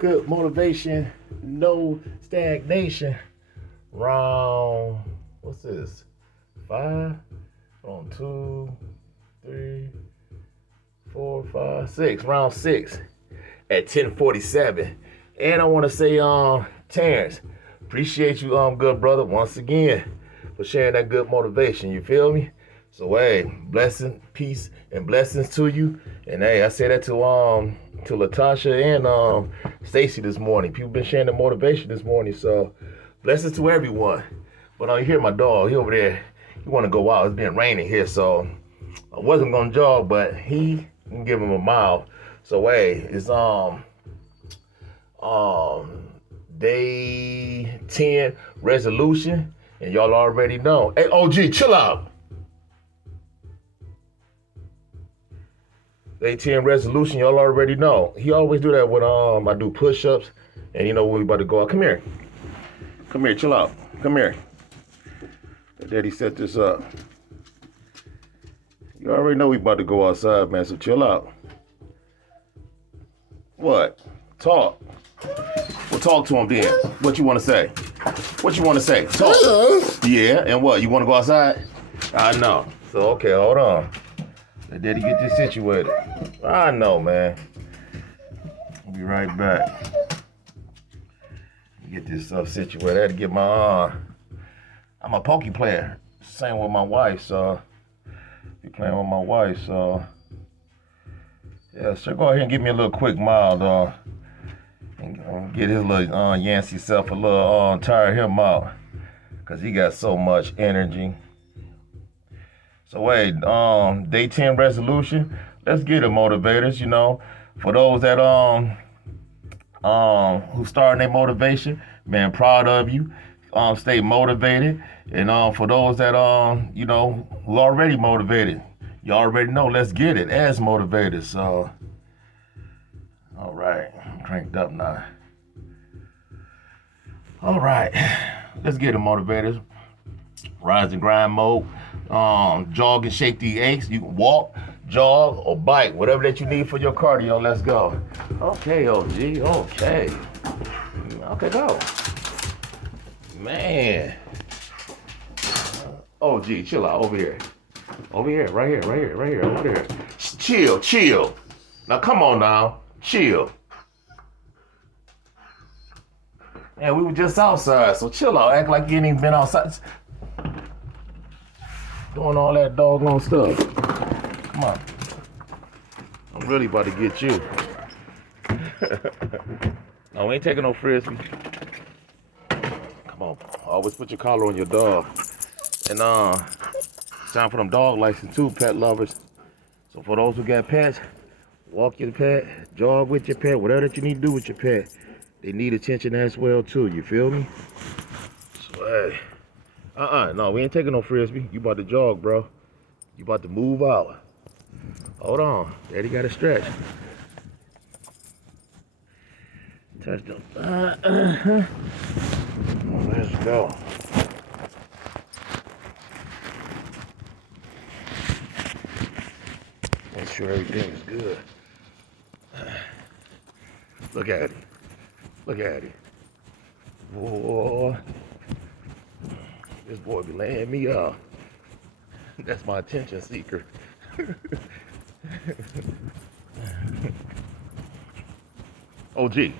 Good motivation, no stagnation. Round, what's this? 5? On 2, 3, 4, 5, 6. Round 6 at 10:47. And I want to say, Terrance, appreciate you, good brother, once again for sharing that good motivation. You feel me? So hey, blessing, peace, and blessings to you. And hey, I said that to Latasha and Stacy this morning. People been sharing the motivation this morning, so blessings to everyone. But you hear my dog, he over there, he want to go out. It's been raining here, so I wasn't gonna jog, but he can give him a mile. So hey, it's day 10 resolution, and y'all already know. Hey, OG, chill out. Day 10 resolution, y'all already know. He always do that when I do push-ups, and you know when we about to go out. Come here. Come here, chill out. Come here. Daddy set this up. You already know we about to go outside, man, so chill out. What? Talk. Well, talk to him then. What you want to say? What you want to say? Talk. Hello. Yeah, and what? You want to go outside? I know. So, okay, hold on. Let Daddy get this situated. I know, man. I'll be right back. Get this stuff situated. I had to get my, I'm a pokey player. Same with my wife, so be playing with my wife, so yeah, so go ahead and give me a little quick mile, though. And get his little Yancey self a little tire him out, cause he got so much energy. So wait, day 10 resolution. Let's get it, motivators. You know, for those that who starting their motivation, man, proud of you. Stay motivated, and for those that you know, who already motivated, you already know. Let's get it as motivators. So, all right, I'm cranked up now. All right, let's get it, motivators. Rise and grind mode. Jog and shake the aches. You can walk, jog, or bike, whatever that you need for your cardio. Let's go. Okay, OG. Okay. Okay, go. Man. OG, chill out. Over here. Over here. Right here. Right here. Right here. Over there. Chill. Chill. Now, come on now. Chill. Man, we were just outside, so chill out. Act like you ain't even been outside. Doing all that doggone stuff. Come on. I'm really about to get you. No, we ain't taking no frisbee. Come on. Always put your collar on your dog. And time for them dog license too, pet lovers. So for those who got pets, walk your pet, jog with your pet, whatever that you need to do with your pet. They need attention as well too, you feel me? So hey. No, we ain't taking no frisbee. You about to jog, bro. You about to move out. Hold on. Daddy got to stretch. Touch them. Let's go. Make sure everything is good. Look at it. Look at it. Boy. This boy be laying me up. That's my attention seeker. OG,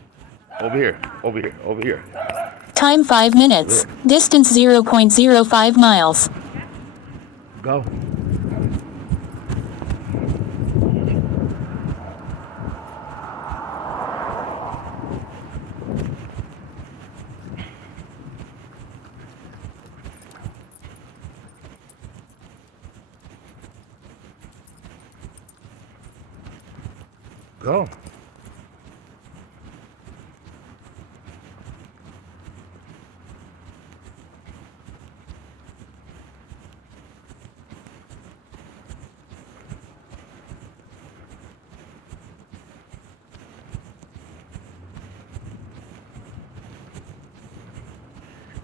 over here, over here, over here. Time 5 minutes. Distance 0.05 miles. Go. Go.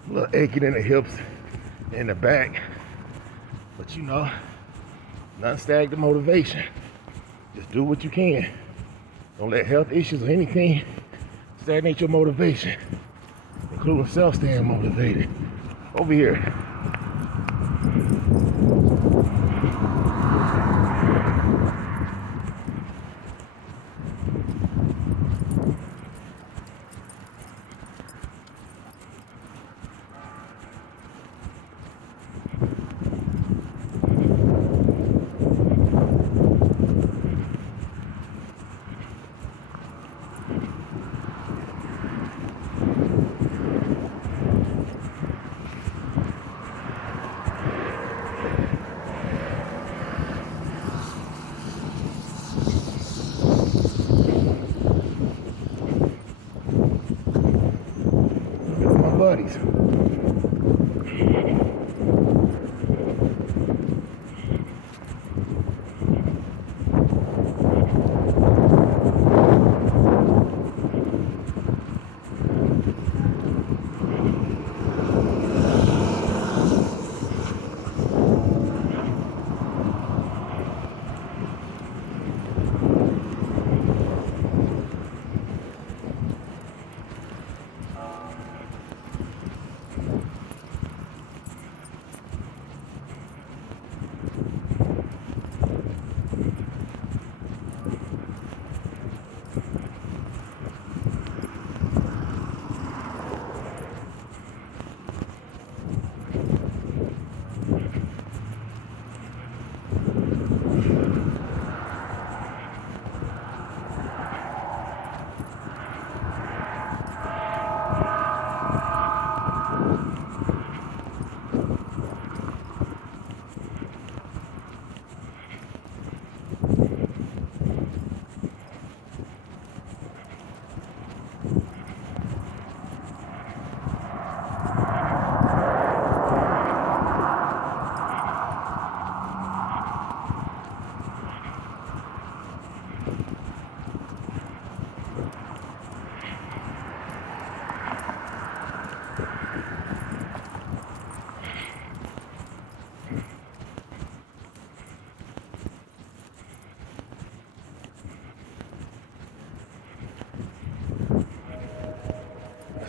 A little aching in the hips, in the back, but you know, nothing stag the motivation. Just do what you can. Don't let health issues or anything Stagnate your motivation, including self staying motivated. Over here. Buddies.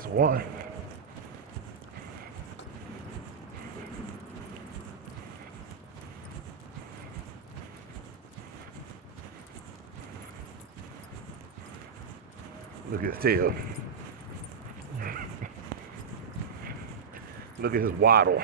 One. Look at his tail. Look at his waddle.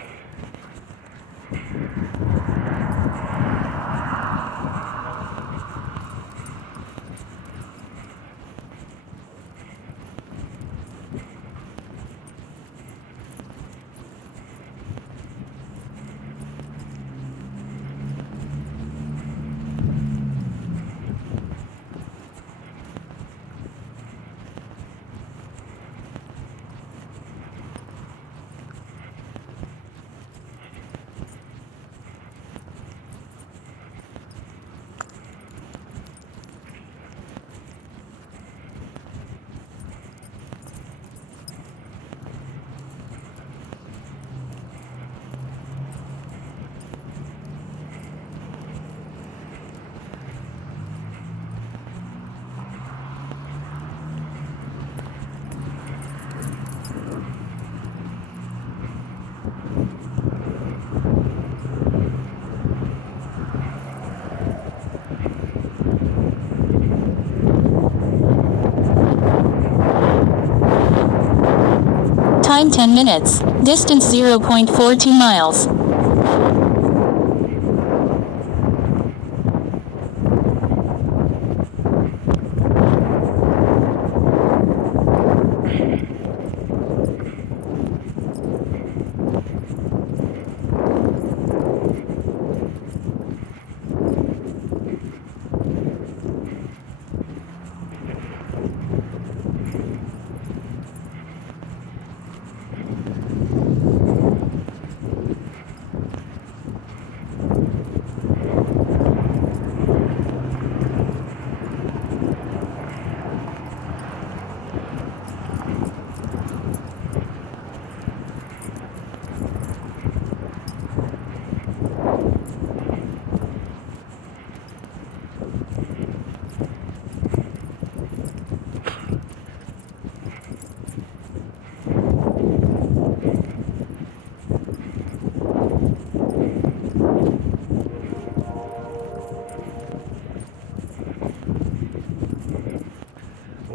Time 10 minutes. Distance 0.42 miles.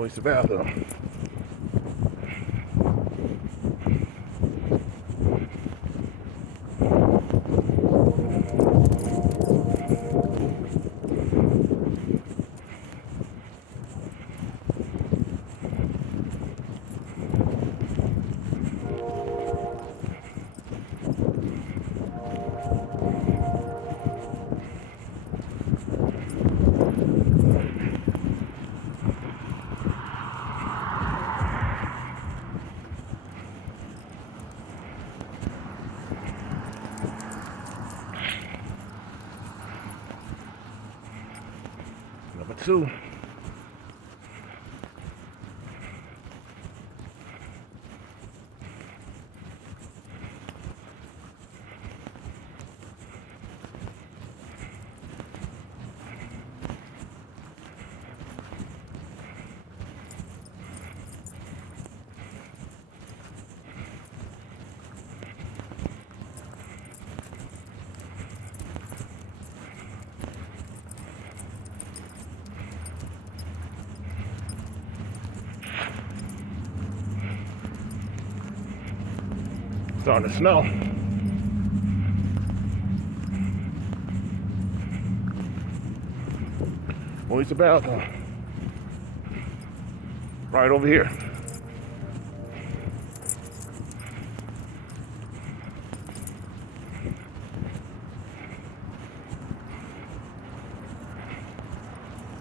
Use the bathroom. Number 2. Starting to snow. Use the bathroom. Right over here.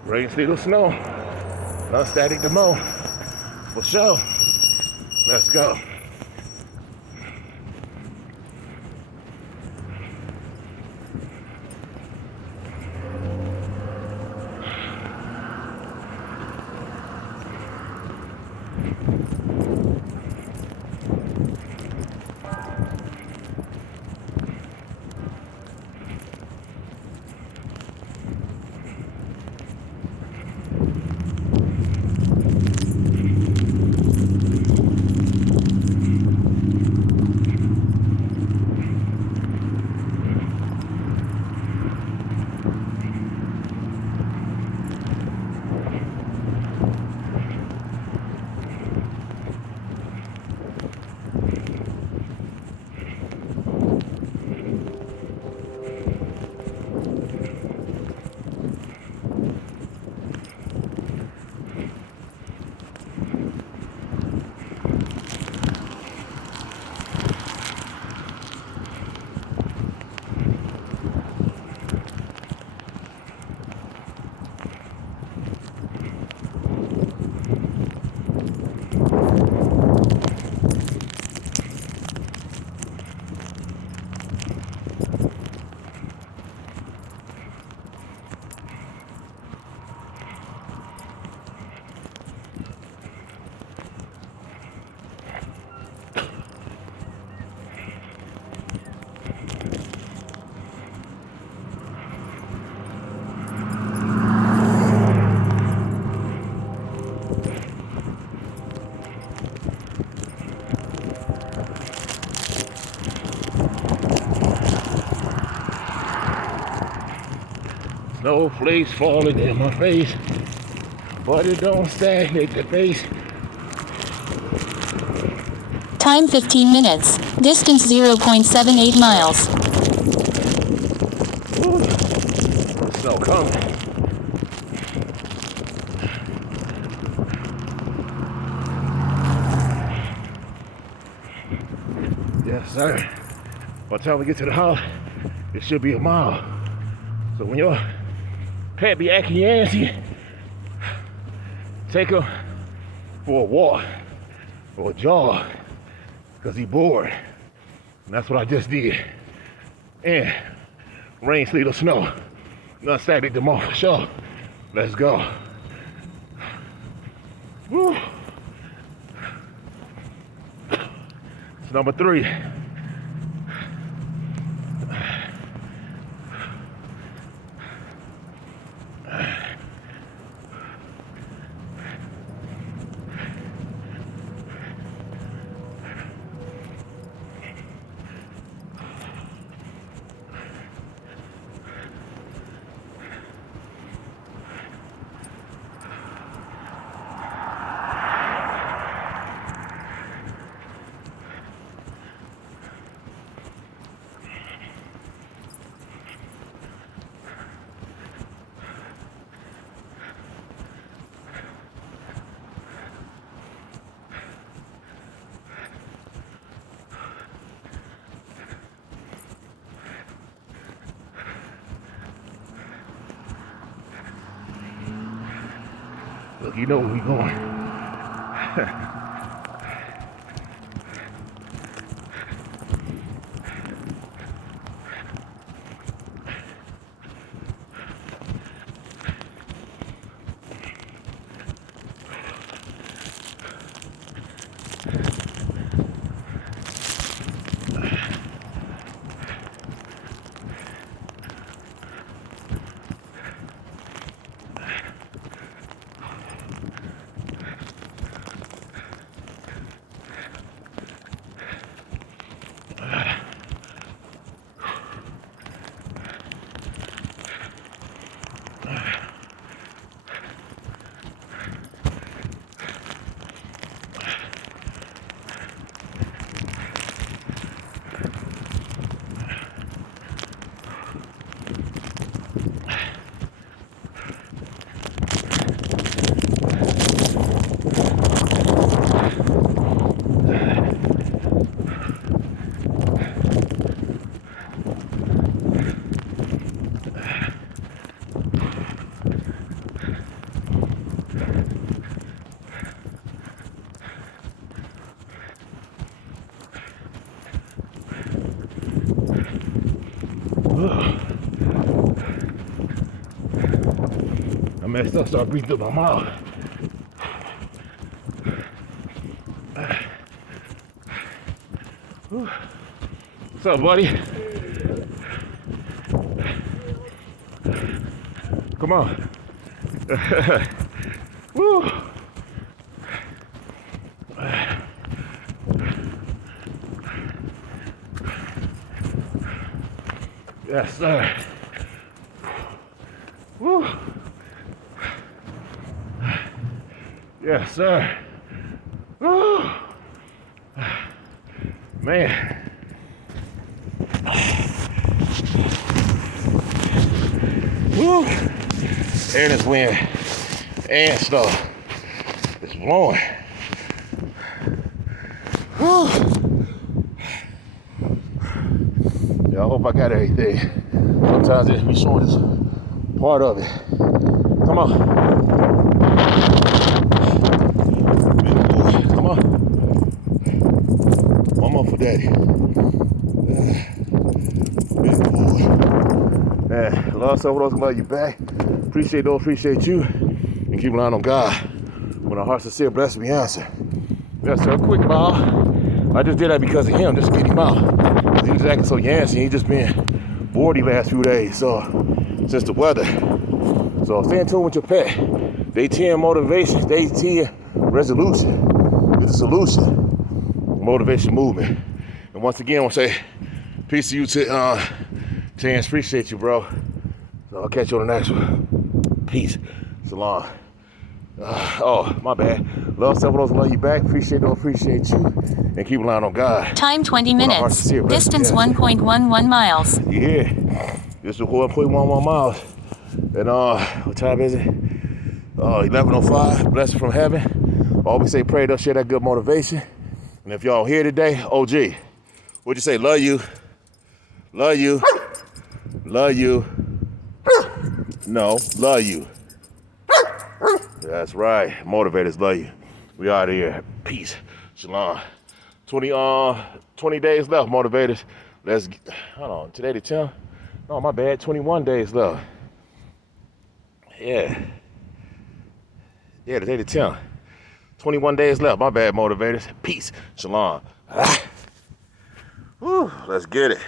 Rain, sleet, or snow. Not static to Mo4Sho Letz Go. Snowflakes falling in my face, but it don't stagnate the face. Time 15 minutes. Distance 0.78 miles. Snow coming. Yes, sir. By the time we get to the house, it should be a mile. So when your pet be acting yancy, take him for a walk or a jog, because he bored. And that's what I just did. And rain, sleet, or snow, not static to Mo4Sho Letz Go. Woo. It's number 3. Look, you know where we going. I messed up, so I breathed through my mouth. What's up, buddy? Come on. Woo. Yes, sir. Woo. Yes, sir. Woo. Man. Woo. And it's wind and snow. It's blowing. Woo. Yeah, I hope I got everything. Sometimes it be showing this part of it. Come on. Big boy. Come on. One more for daddy. Big boy. Man, love some of those, love you back. Appreciate those, appreciate you. And keep relying on God. When our hearts are sincere, blessed be answered. Yes, sir. Quick bow. I just did that because of him, just to get him out. He was acting so yancy. He just been bored the last few days. So, since the weather. So stay in tune with your pet. Day 10 motivation, day 10 resolution is the solution. Motivation movement. And once again, I want to say peace to you, Terrance. Appreciate you, bro. So I'll catch you on the next one. Peace. So long. Oh, my bad. Love several those, love you back. Appreciate those, appreciate you. And keep relying on God. Time 20 minutes. Distance 1.11 miles. Yeah. This is 1.11 miles. And what time is it? 11:05. Blessing from heaven. Always say pray, they'll share that good motivation. And if y'all here today, OG, what'd you say? Love you. Love you. Love you. No, love you. That's right. Motivators love you. We out of here. Peace. Shalom. 20 days left, motivators. Hold on. Today the 10th? No, my bad. 21 days left. Yeah. Yeah, today the 10th. 21 days left. My bad, motivators. Peace. Shalom. Whew, let's get it.